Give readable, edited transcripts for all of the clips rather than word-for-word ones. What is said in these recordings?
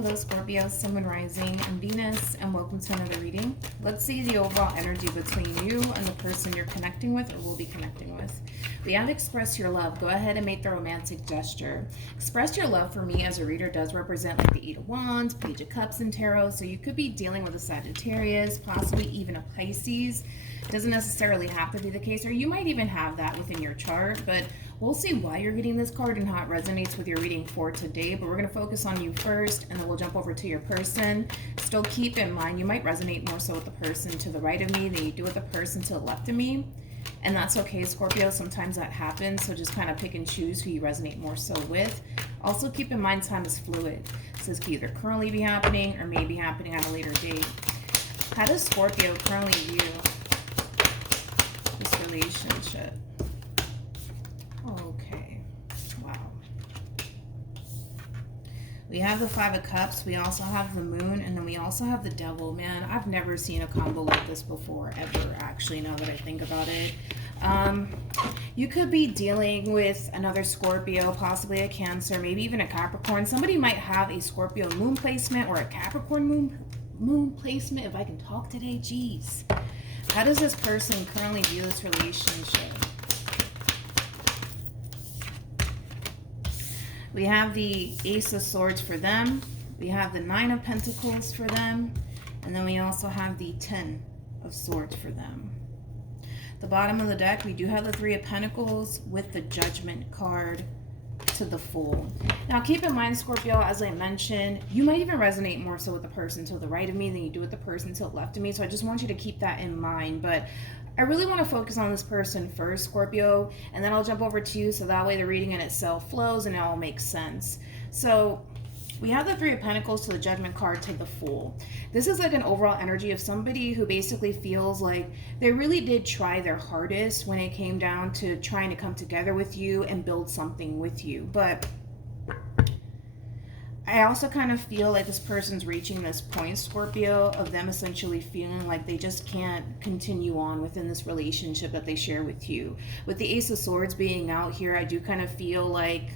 Hello Scorpio, Sun, Moon, Rising, and Venus, and welcome to another reading. Let's see the overall energy between you and the person you're connecting with or will be connecting with. We have express your love. Go ahead and make the romantic gesture. Express your love for me as a reader does represent like the Eight of Wands, Page of Cups, and Tarot. So you could be dealing with a Sagittarius, possibly even a Pisces. It doesn't necessarily have to be the case, or you might even have that within your chart, but we'll see why you're getting this card and how it resonates with your reading for today. But we're going to focus on you first, and then we'll jump over to your person. Still keep in mind, you might resonate more so with the person to the right of me than you do with the person to the left of me. And that's okay, Scorpio. Sometimes that happens, so just kind of pick and choose who you resonate more so with. Also keep in mind time is fluid. So this could either currently be happening or may be happening at a later date. How does Scorpio currently view this relationship? Okay, wow. We have the Five of Cups, we also have the Moon, and then we also have the Devil. Man, I've never seen a combo like this before, ever, actually, now that I think about it. You could be dealing with another Scorpio, possibly a Cancer, maybe even a Capricorn. Somebody might have a Scorpio moon placement or a Capricorn moon placement, if I can talk today, jeez. How does this person currently view this relationship? We have the Ace of Swords for them. We have the Nine of Pentacles for them. And then we also have the Ten of Swords for them. The bottom of the deck, we do have the Three of Pentacles with the Judgment card to the Fool. Now keep in mind, Scorpio, as I mentioned, you might even resonate more so with the person to the right of me than you do with the person to the left of me. So I just want you to keep that in mind. But I really want to focus on this person first, Scorpio, and then I'll jump over to you so that way the reading in itself flows and it all makes sense. So we have the Three of Pentacles to the Judgment card to the Fool. This is like an overall energy of somebody who basically feels like they really did try their hardest when it came down to trying to come together with you and build something with you. But I also kind of feel like this person's reaching this point, Scorpio, of them essentially feeling like they just can't continue on within this relationship that they share with you. With the Ace of Swords being out here, I do kind of feel like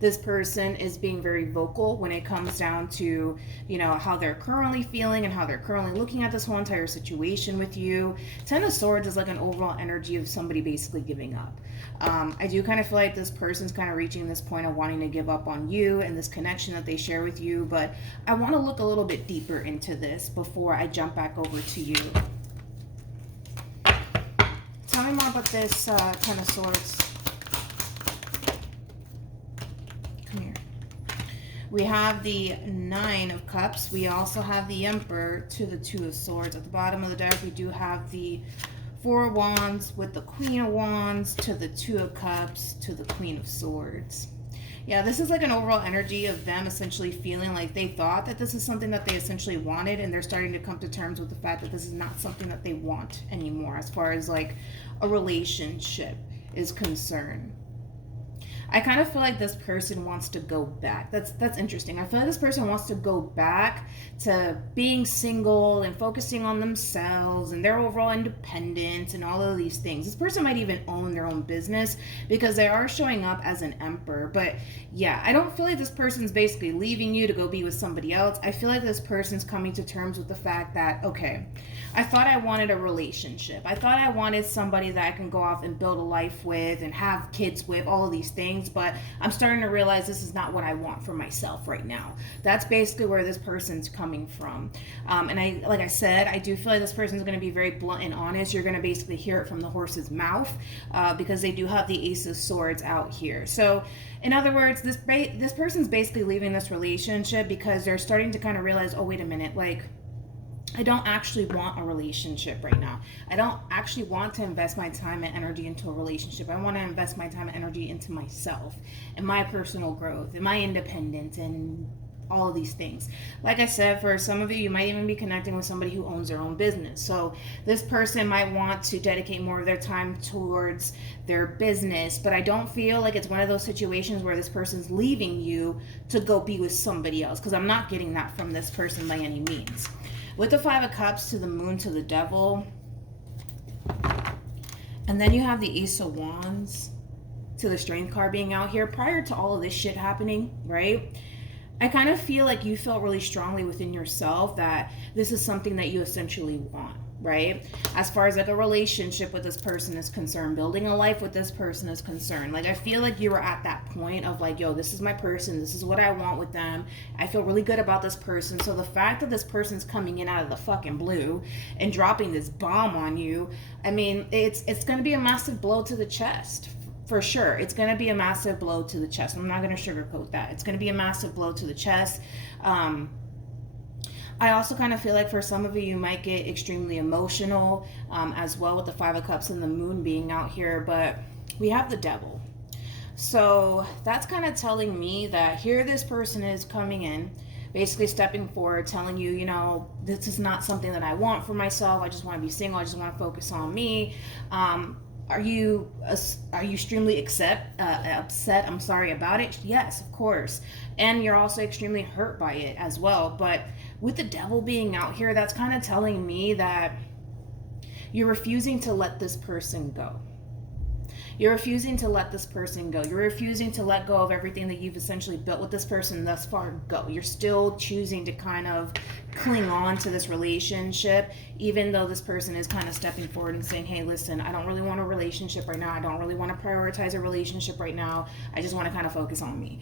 this person is being very vocal when it comes down to, you know, how they're currently feeling and how they're currently looking at this whole entire situation with you. Ten of Swords is like an overall energy of somebody basically giving up. I do kind of feel like this person's kind of reaching this point of wanting to give up on you and this connection that they share with you. But I want to look a little bit deeper into this before I jump back over to you. Tell me more about this Ten of Swords. Come here. We have the Nine of Cups. We also have the Emperor to the Two of Swords. At the bottom of the deck, we do have the Four of Wands with the Queen of Wands to the Two of Cups to the Queen of Swords. Yeah, this is like an overall energy of them essentially feeling like they thought that this is something that they essentially wanted, and they're starting to come to terms with the fact that this is not something that they want anymore as far as like a relationship is concerned. I kind of feel like this person wants to go back. That's interesting. I feel like this person wants to go back to being single and focusing on themselves and their overall independence and all of these things. This person might even own their own business because they are showing up as an emperor. But yeah, I don't feel like this person's basically leaving you to go be with somebody else. I feel like this person's coming to terms with the fact that, okay, I thought I wanted a relationship. I thought I wanted somebody that I can go off and build a life with and have kids with, all of these things. But I'm starting to realize this is not what I want for myself right now. That's basically where this person's coming from. And like I said, I do feel like this person's going to be very blunt and honest. You're going to basically hear it from the horse's mouth because they do have the Ace of Swords out here. So in other words, this person's basically leaving this relationship because they're starting to kind of realize, oh, wait a minute, like, I don't actually want a relationship right now. I don't actually want to invest my time and energy into a relationship. I want to invest my time and energy into myself and my personal growth and my independence and all of these things. Like I said, for some of you might even be connecting with somebody who owns their own business. So this person might want to dedicate more of their time towards their business, but I don't feel like it's one of those situations where this person's leaving you to go be with somebody else, because I'm not getting that from this person by any means. With the Five of Cups to the Moon to the Devil. And then you have the Ace of Wands to the Strength card being out here. Prior to all of this shit happening, right? I kind of feel like you felt really strongly within yourself that this is something that you essentially want, right? As far as like a relationship with this person is concerned, building a life with this person is concerned. Like, I feel like you were at that point of like, yo, this is my person. This is what I want with them. I feel really good about this person. So the fact that this person's coming in out of the fucking blue and dropping this bomb on you, I mean, it's going to be a massive blow to the chest. For sure, it's going to be a massive blow to the chest. I'm not going to sugarcoat that. It's going to be a massive blow to the chest. I also kind of feel like for some of you might get extremely emotional as well with the Five of Cups and the moon being out here. But we have the Devil. So that's kind of telling me that here this person is coming in, basically stepping forward, telling you, you know, this is not something that I want for myself. I just want to be single. I just want to focus on me. Are you extremely upset? I'm sorry about it. Yes, of course. And you're also extremely hurt by it as well. But with the Devil being out here, that's kind of telling me that you're refusing to let this person go. You're refusing to let this person go. You're refusing to let go of everything that you've essentially built with this person thus far. Go. You're still choosing to kind of cling on to this relationship, even though this person is kind of stepping forward and saying, hey, listen, I don't really want a relationship right now. I don't really want to prioritize a relationship right now. I just want to kind of focus on me.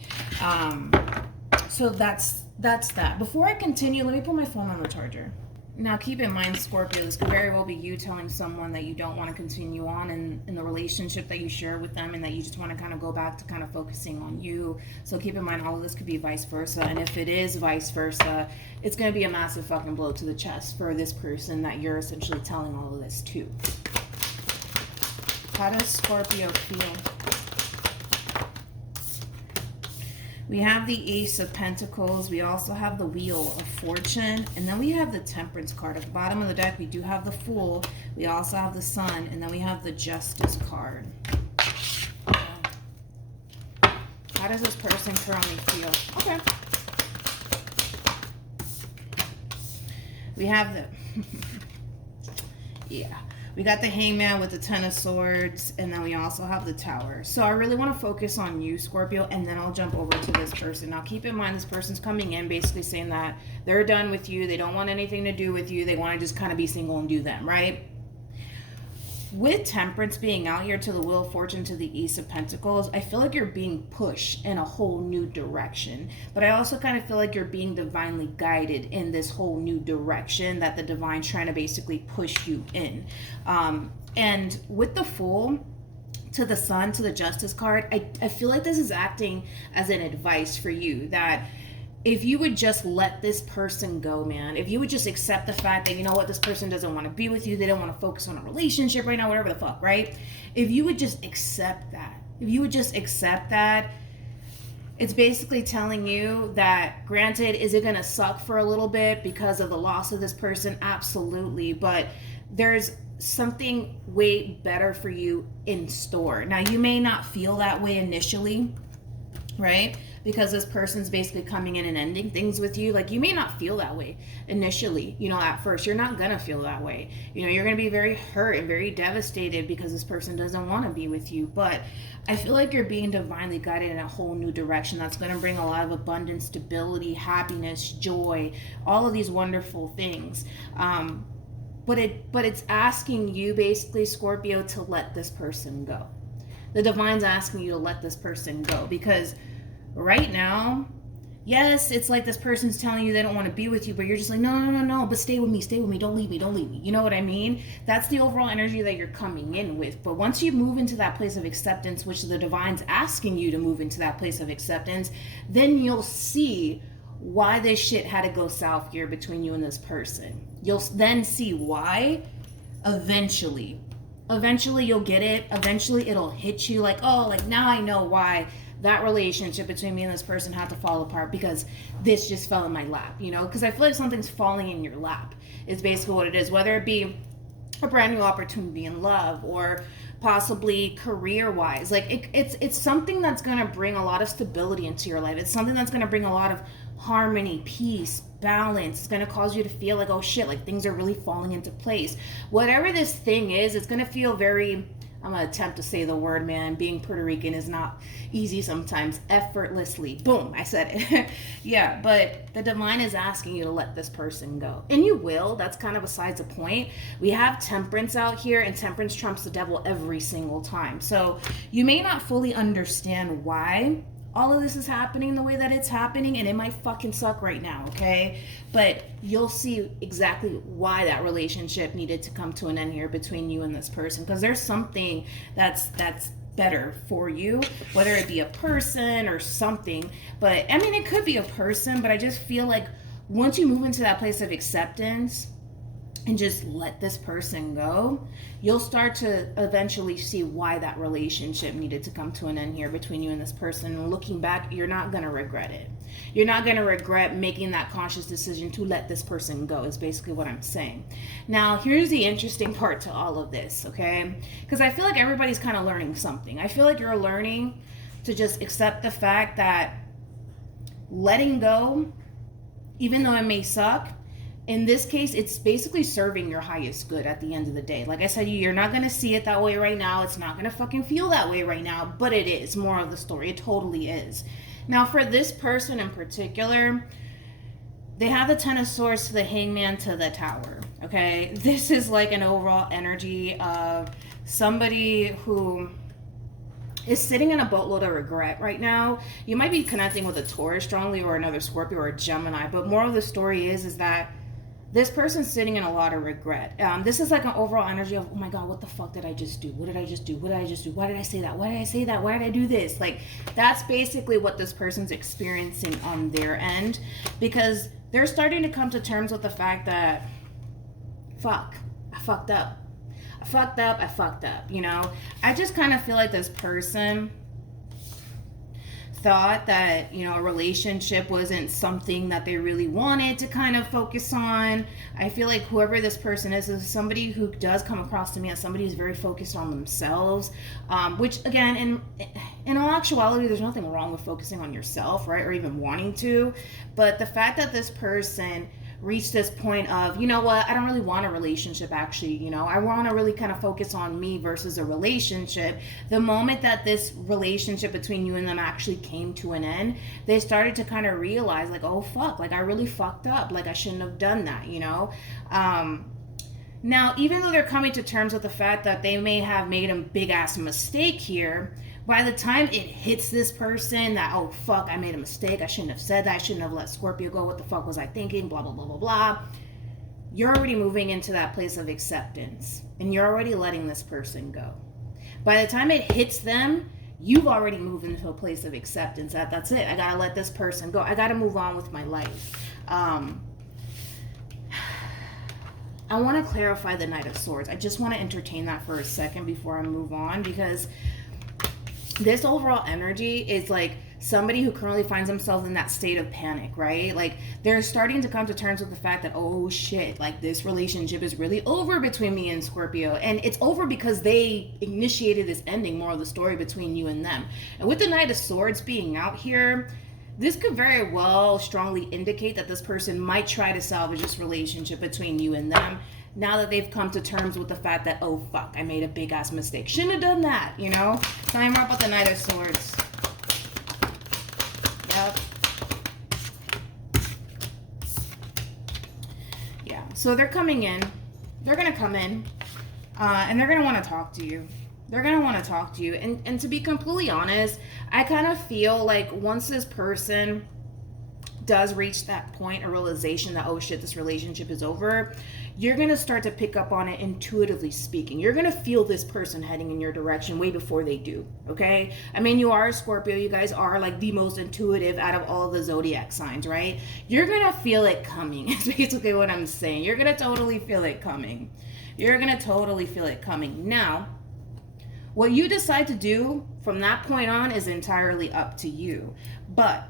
So that's that. Before I continue, let me put my phone on the charger. Now, keep in mind, Scorpio, this could very well be you telling someone that you don't want to continue on in the relationship that you share with them, and that you just want to kind of go back to kind of focusing on you. So keep in mind, all of this could be vice versa. And if it is vice versa, it's going to be a massive fucking blow to the chest for this person that you're essentially telling all of this to. How does Scorpio feel? We have the Ace of Pentacles. We also have the Wheel of Fortune. And then we have the Temperance card. At the bottom of the deck, we do have the Fool. We also have the Sun. And then we have the Justice card. How does this person currently feel? Okay. We have the... yeah. We got the Hangman with the Ten of Swords, and then we also have the Tower. So I really want to focus on you, Scorpio, and then I'll jump over to this person. Now, keep in mind, this person's coming in basically saying that they're done with you. They don't want anything to do with you. They want to just kind of be single and do them, right? With Temperance being out here to the Wheel of Fortune to the Ace of Pentacles, I feel like you're being pushed in a whole new direction. But I also kind of feel like you're being divinely guided in this whole new direction that the Divine's trying to basically push you in. And with the Fool to the Sun to the Justice card, I feel like this is acting as an advice for you that if you would just let this person go, man, if you would just accept the fact that, you know what, this person doesn't want to be with you, they don't want to focus on a relationship right now, whatever the fuck, right? If you would just accept that, it's basically telling you that, granted, is it going to suck for a little bit because of the loss of this person? Absolutely. But there's something way better for you in store. Now, you may not feel that way initially, right? Because this person's basically coming in and ending things with you. Like, you may not feel that way initially, you know, at first. You're not gonna feel that way. You know, you're gonna be very hurt and very devastated because this person doesn't want to be with you. But I feel like you're being divinely guided in a whole new direction that's gonna bring a lot of abundance, stability, happiness, joy, all of these wonderful things. But it's asking you, basically, Scorpio, to let this person go. The Divine's asking you to let this person go, because right now, yes, it's like this person's telling you they don't want to be with you, but you're just like, no, but stay with me, don't leave me. You know what I mean? That's the overall energy that you're coming in with. But once you move into that place of acceptance, which the Divine's asking you to move into that place of acceptance, then you'll see why this shit had to go south here between you and this person. You'll then see why eventually you'll get it. Eventually it'll hit you like, oh, like now I know why that relationship between me and this person had to fall apart, because this just fell in my lap, you know? Because I feel like something's falling in your lap is basically what it is, whether it be a brand new opportunity in love or possibly career-wise. Like, it's something that's going to bring a lot of stability into your life. It's something that's going to bring a lot of harmony, peace, balance. It's going to cause you to feel like, oh shit, like things are really falling into place. Whatever this thing is, it's going to feel very I'm gonna attempt to say the word, man. Being Puerto Rican is not easy sometimes. Effortlessly. Boom, I said it. Yeah, but the divine is asking you to let this person go. And you will. That's kind of besides the point. We have temperance out here, and temperance trumps the devil every single time. So you may not fully understand why all of this is happening the way that it's happening, and it might fucking suck right now, okay? But you'll see exactly why that relationship needed to come to an end here between you and this person, because there's something that's better for you, whether it be a person or something. But I mean, it could be a person, but I just feel like once you move into that place of acceptance and just let this person go, you'll start to eventually see why that relationship needed to come to an end here between you and this person. And looking back, you're not going to regret it. You're not going to regret making that conscious decision to let this person go, is basically what I'm saying. Now, here's the interesting part to all of this, okay? Because I feel like everybody's kind of learning something. I feel like you're learning to just accept the fact that letting go, even though it may suck, in this case, it's basically serving your highest good at the end of the day. Like I said, you're not going to see it that way right now. It's not going to fucking feel that way right now, but it is more of the story. It totally is. Now, for this person in particular, they have the Ten of Swords to the Hangman to the Tower, okay? This is like an overall energy of somebody who is sitting in a boatload of regret right now. You might be connecting with a Taurus strongly, or another Scorpio, or a Gemini, but more of the story is that this person's sitting in a lot of regret. This is like an overall energy of, oh my God, what the fuck did I just do? What did I just do? What did I just do? Why did I say that? Why did I say that? Why did I do this? Like, that's basically what this person's experiencing on their end, because they're starting to come to terms with the fact that, fuck, I fucked up. I fucked up, you know? I just kind of feel like this person thought that, you know, a relationship wasn't something that they really wanted to kind of focus on. I feel like whoever this person is somebody who does come across to me as somebody who's very focused on themselves, which again, in all actuality, there's nothing wrong with focusing on yourself, right? Or even wanting to. But the fact that this person reach this point of, you know what, I don't really want a relationship actually, you know, I want to really kind of focus on me versus a relationship. The moment that this relationship between you and them actually came to an end, they started to kind of realize like, oh fuck, like I really fucked up, like I shouldn't have done that, you know. Now, even though they're coming to terms with the fact that they may have made a big ass mistake here, by the time it hits this person that, oh fuck, I made a mistake, I shouldn't have said that, I shouldn't have let Scorpio go, what the fuck was I thinking, blah blah blah blah blah, you're already moving into that place of acceptance, and you're already letting this person go. By the time it hits them, you've already moved into a place of acceptance. That's it, I gotta let this person go, I gotta move on with my life. I want to clarify the Knight of Swords. I just want to entertain that for a second before I move on, because this overall energy is like somebody who currently finds themselves in that state of panic, right? Like they're starting to come to terms with the fact that, oh shit, like this relationship is really over between me and Scorpio, and it's over because they initiated this ending, more of the story between you and them. And with the Knight of Swords being out here, this could very well strongly indicate that this person might try to salvage this relationship between you and them, now that they've come to terms with the fact that, oh fuck, I made a big ass mistake, shouldn't have done that, you know. Tell me more about the Knight of Swords. Yep. Yeah, so they're coming in, they're gonna come in, and they're gonna want to talk to you. They're going to want to talk to you. And to be completely honest, I kind of feel like once this person does reach that point, a realization that, oh shit, this relationship is over, you're going to start to pick up on it, intuitively speaking. You're going to feel this person heading in your direction way before they do, okay? I mean, you are a Scorpio. You guys are like the most intuitive out of all of the zodiac signs, right? You're going to feel it coming. Is basically what I'm saying. You're going to totally feel it coming. You're going to totally feel it coming. Now, what you decide to do from that point on is entirely up to you. But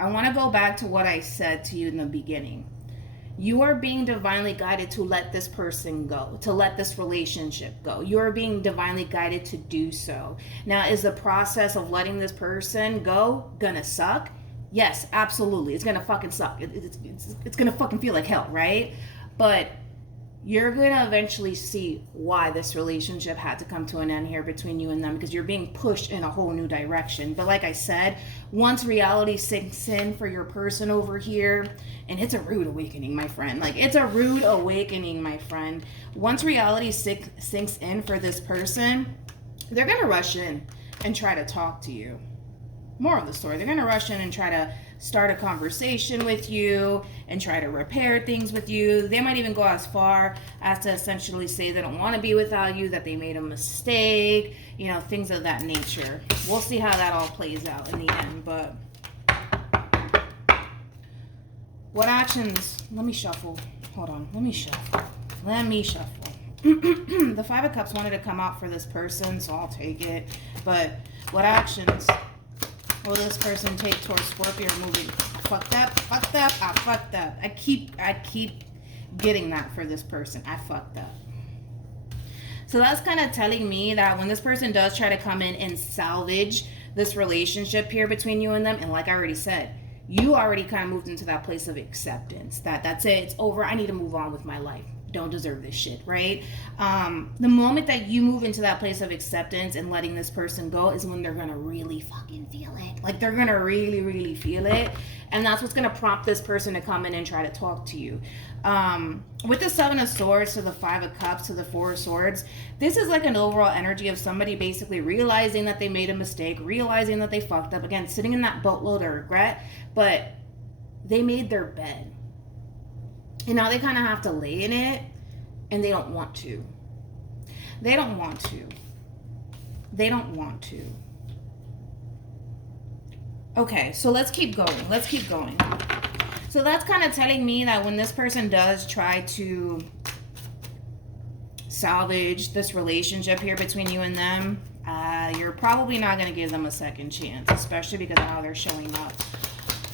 I want to go back to what I said to you in the beginning. You are being divinely guided to let this person go, to let this relationship go. You are being divinely guided to do so. Now, is the process of letting this person go gonna suck? Yes, absolutely. It's gonna fucking suck. It's gonna fucking feel like hell, right? But you're going to eventually see why this relationship had to come to an end here between you and them, because you're being pushed in a whole new direction. But like I said, once reality sinks in for your person over here, and it's a rude awakening, my friend. Like, it's a rude awakening, my friend. Once reality sinks in for this person, they're going to rush in and try to talk to you. More of the story. They're going to rush in and try to start a conversation with you and try to repair things with you. They might even go as far as to essentially say they don't want to be without you, that they made a mistake, you know, things of that nature. We'll see how that all plays out in the end. But what actions? Let me shuffle. Hold on. Let me shuffle. The Five of Cups wanted to come out for this person, so I'll take it. But what actions will this person take towards Scorpio moving? Fucked up, I fucked up. I keep getting that for this person. I fucked up. So that's kind of telling me that when this person does try to come in and salvage this relationship here between you and them, and like I already said, you already kind of moved into that place of acceptance. That's it. It's over. I need to move on with my life. Don't deserve this shit, right? The moment that you move into that place of acceptance and letting this person go is when they're gonna really fucking feel it. Like, they're gonna really, really feel it. And that's what's gonna prompt this person to come in and try to talk to you. With the Seven of Swords to the Five of Cups to the Four of Swords, this is like an overall energy of somebody basically realizing that they made a mistake, realizing that they fucked up. Again, sitting in that boatload of regret, but they made their bed. And now they kind of have to lay in it, and they don't want to. They don't want to. Okay, so let's keep going. So that's kind of telling me that when this person does try to salvage this relationship here between you and them, you're probably not going to give them a second chance, especially because of how they're showing up.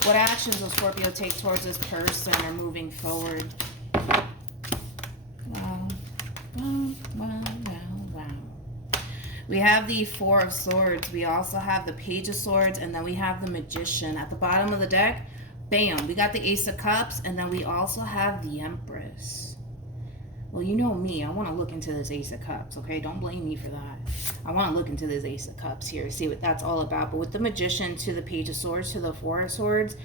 What actions will Scorpio take towards this person or moving forward? Wow. We have the Four of Swords. We also have the Page of Swords, and then we have the Magician. At the bottom of the deck, bam, we got the Ace of Cups, and then we also have the Empress. Well, you know me. I want to look into this Ace of Cups, okay? Don't blame me for that. I want to look into this Ace of Cups here, see what that's all about. But with the Magician to the Page of Swords to the Four of Swords,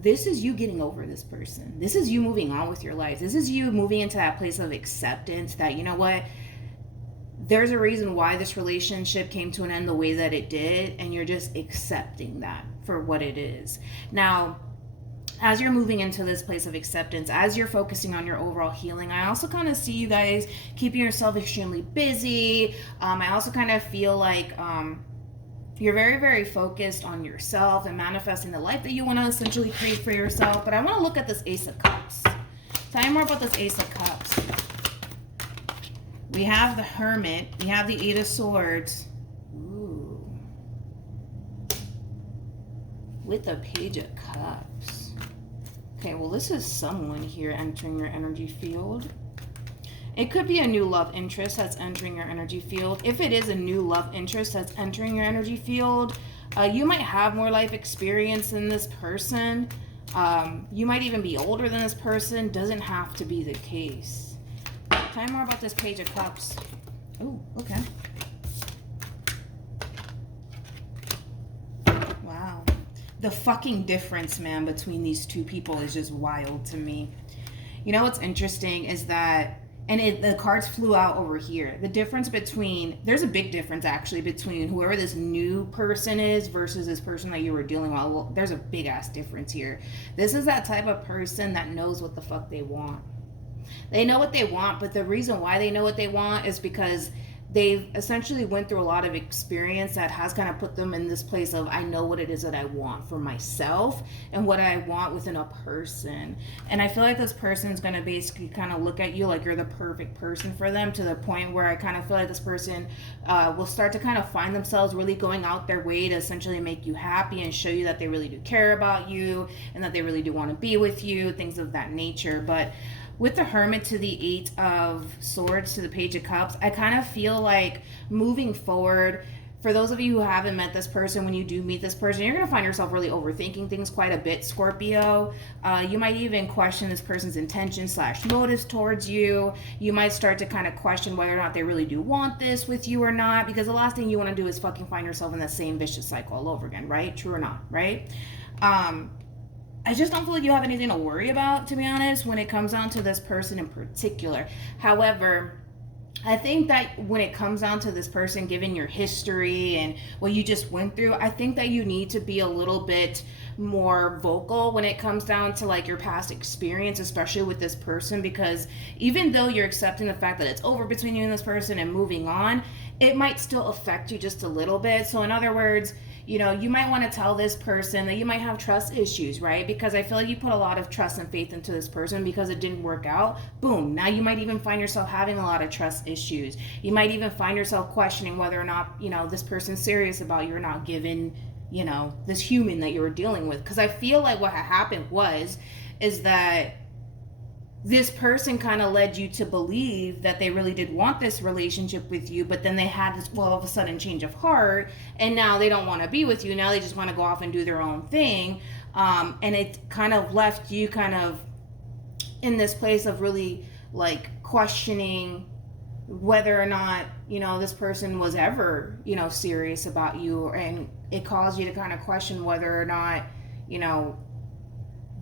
this is you getting over this person. This is you moving on with your life. This is you moving into that place of acceptance that, you know what? There's a reason why this relationship came to an end the way that it did, and you're just accepting that for what it is. Now, as you're moving into this place of acceptance, as you're focusing on your overall healing, I also kind of see you guys keeping yourself extremely busy. I also kind of feel like you're very, very focused on yourself and manifesting the life that you want to essentially create for yourself. But I want to look at this Ace of Cups. Tell me more about this Ace of Cups. We have the Hermit. We have the Eight of Swords. Ooh. With the Page of Cups. Okay, well, this is someone here entering your energy field. It could be a new love interest that's entering your energy field. If it is a new love interest that's entering your energy field, you might have more life experience than this person. You might even be older than this person. Doesn't have to be the case. Tell me more about this Page of Cups. Oh, okay. Wow. The fucking difference, man, between these two people is just wild to me. You know what's interesting is that, and the cards flew out over here. The difference between, there's a big difference actually between whoever this new person is versus this person that you were dealing with. Well, there's a big ass difference here. This is that type of person that knows what the fuck they want. They know what they want, but the reason why they know what they want is because they've essentially went through a lot of experience that has kind of put them in this place of, I know what it is that I want for myself and what I want within a person. And I feel like this person's going to basically kind of look at you like you're the perfect person for them, to the point where I kind of feel like this person will start to kind of find themselves really going out their way to essentially make you happy and show you that they really do care about you and that they really do want to be with you, things of that nature. But with the Hermit to the Eight of Swords to the Page of Cups, I kind of feel like moving forward, For those of you who haven't met this person, when you do meet this person, you're going to find yourself really overthinking things quite a bit, Scorpio. You might even question this person's intentions / motives towards you. You might start to kind of question whether or not they really do want this with you or not, because the last thing you want to do is fucking find yourself in that same vicious cycle all over again, right? True or not, right? I just don't feel like you have anything to worry about, to be honest, when it comes down to this person in particular. However, I think that when it comes down to this person, given your history and what you just went through, I think that you need to be a little bit more vocal when it comes down to like your past experience, especially with this person, because even though you're accepting the fact that it's over between you and this person and moving on, it might still affect you just a little bit. So in other words, you know, you might want to tell this person that you might have trust issues, right? Because I feel like you put a lot of trust and faith into this person because it didn't work out. Boom. Now you might even find yourself having a lot of trust issues. You might even find yourself questioning whether or not, you know, this person's serious about you or not, given, you know, this human that you were dealing with. Because I feel like what had happened is that this person kind of led you to believe that they really did want this relationship with you, but then they had this all of a sudden change of heart, and now they don't want to be with you. Now they just want to go off and do their own thing. And it kind of left you kind of in this place of really like questioning whether or not, you know, this person was ever, you know, serious about you. And it caused you to kind of question whether or not, you know,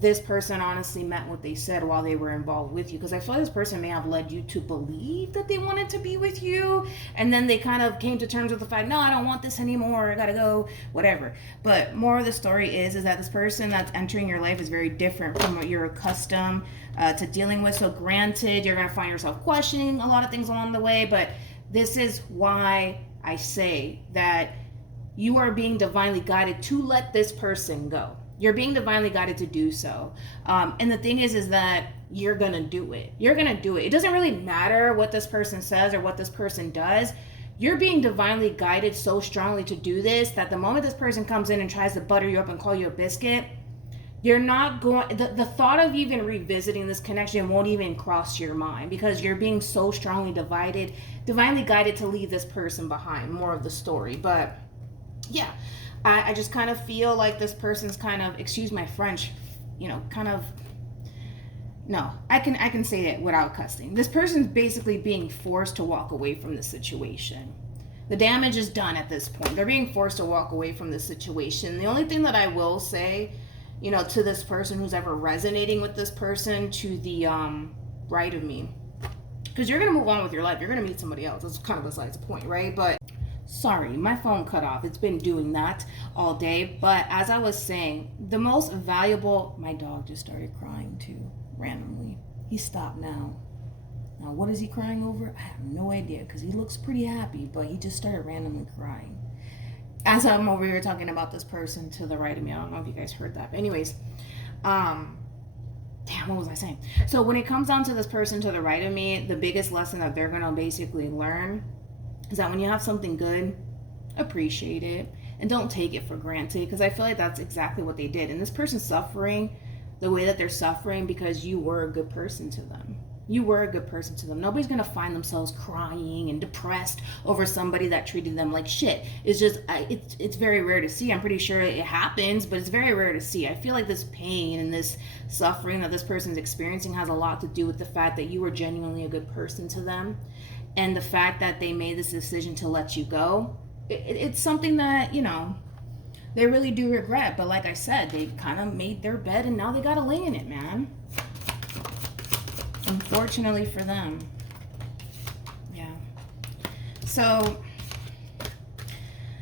this person honestly meant what they said while they were involved with you. Because I feel like this person may have led you to believe that they wanted to be with you, and then they kind of came to terms with the fact, no, I don't want this anymore, I gotta go, whatever. But more of the story is that this person that's entering your life is very different from what you're accustomed to dealing with. So granted, you're gonna find yourself questioning a lot of things along the way, but this is why I say that you are being divinely guided to let this person go. You're being divinely guided to do so. And the thing is that you're going to do it. You're going to do it. It doesn't really matter what this person says or what this person does. You're being divinely guided so strongly to do this that the moment this person comes in and tries to butter you up and call you a biscuit, you're not going, the thought of even revisiting this connection won't even cross your mind, because you're being so strongly divinely guided to leave this person behind. More of the story. But yeah. I just kind of feel like this person's kind of, excuse my French, you know, kind of, no, I can say it without cussing. This person's basically being forced to walk away from the situation. The damage is done at this point. They're being forced to walk away from the situation. The only thing that I will say, you know, to this person who's ever resonating with this person to the right of me, because you're going to move on with your life. You're going to meet somebody else. That's kind of besides the point, right? But sorry, my phone cut off. It's been doing that all day. But as I was saying, the most valuable... My dog just started crying too, randomly. He stopped now. Now, what is he crying over? I have no idea, because he looks pretty happy, but he just started randomly crying. As I'm over here talking about this person to the right of me. I don't know if you guys heard that. But anyways, damn, what was I saying? So when it comes down to this person to the right of me, the biggest lesson that they're going to basically learn is that when you have something good, appreciate it and don't take it for granted, because I feel like that's exactly what they did. And this person's suffering the way that they're suffering because you were a good person to them. You were a good person to them. Nobody's going to find themselves crying and depressed over somebody that treated them like shit. It's just, it's very rare to see. I'm pretty sure it happens, but it's very rare to see. I feel like this pain and this suffering that this person's experiencing has a lot to do with the fact that you were genuinely a good person to them. And the fact that they made this decision to let you go, it's something that, you know, they really do regret. But like I said, they kind of made their bed and now they got to lay in it, man. Unfortunately for them. Yeah. So,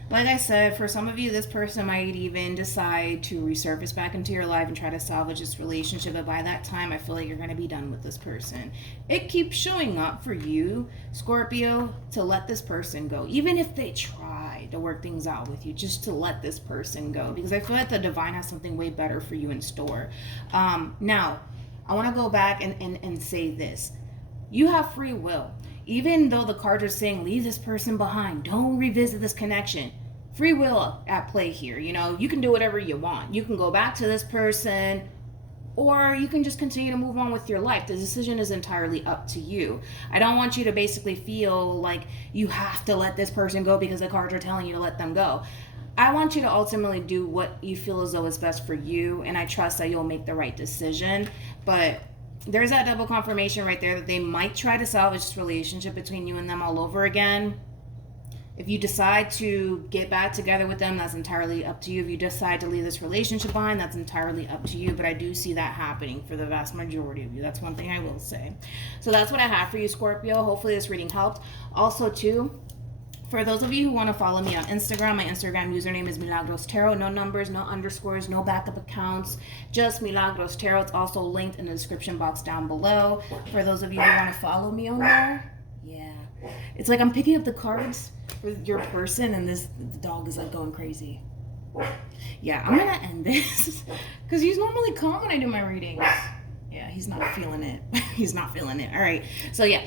like I said, for some of you, this person might even decide to resurface back into your life and try to salvage this relationship. But by that time, I feel like you're going to be done with this person. It keeps showing up for you, Scorpio, to let this person go. Even if they try to work things out with you, just to let this person go. Because I feel like the divine has something way better for you in store. Now, I want to go back and say this. You have free will. Even though the cards are saying, leave this person behind, don't revisit this connection. Free will at play here. You know, you can do whatever you want. You can go back to this person, or you can just continue to move on with your life. The decision is entirely up to you. I don't want you to basically feel like you have to let this person go because the cards are telling you to let them go. I want you to ultimately do what you feel as though is best for you, and I trust that you'll make the right decision. But there's that double confirmation right there that they might try to salvage this relationship between you and them all over again. If you decide to get back together with them, that's entirely up to you. If you decide to leave this relationship behind, that's entirely up to you. But I do see that happening for the vast majority of you. That's one thing I will say. So that's what I have for you, Scorpio. Hopefully this reading helped. Also, too, for those of you who want to follow me on Instagram, my Instagram username is MilagrosTarot. No numbers, no underscores, no backup accounts, just MilagrosTarot. It's also linked in the description box down below. For those of you who want to follow me on there, yeah. It's like I'm picking up the cards for your person, and the dog is like going crazy. Yeah, I'm gonna end this because he's normally calm when I do my readings. Yeah, he's not feeling it. He's not feeling it. All right. So yeah,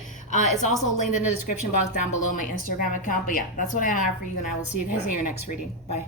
it's also linked in the description box down below, my Instagram account. But yeah, that's what I have for you, and I will see you guys in your next reading. Bye.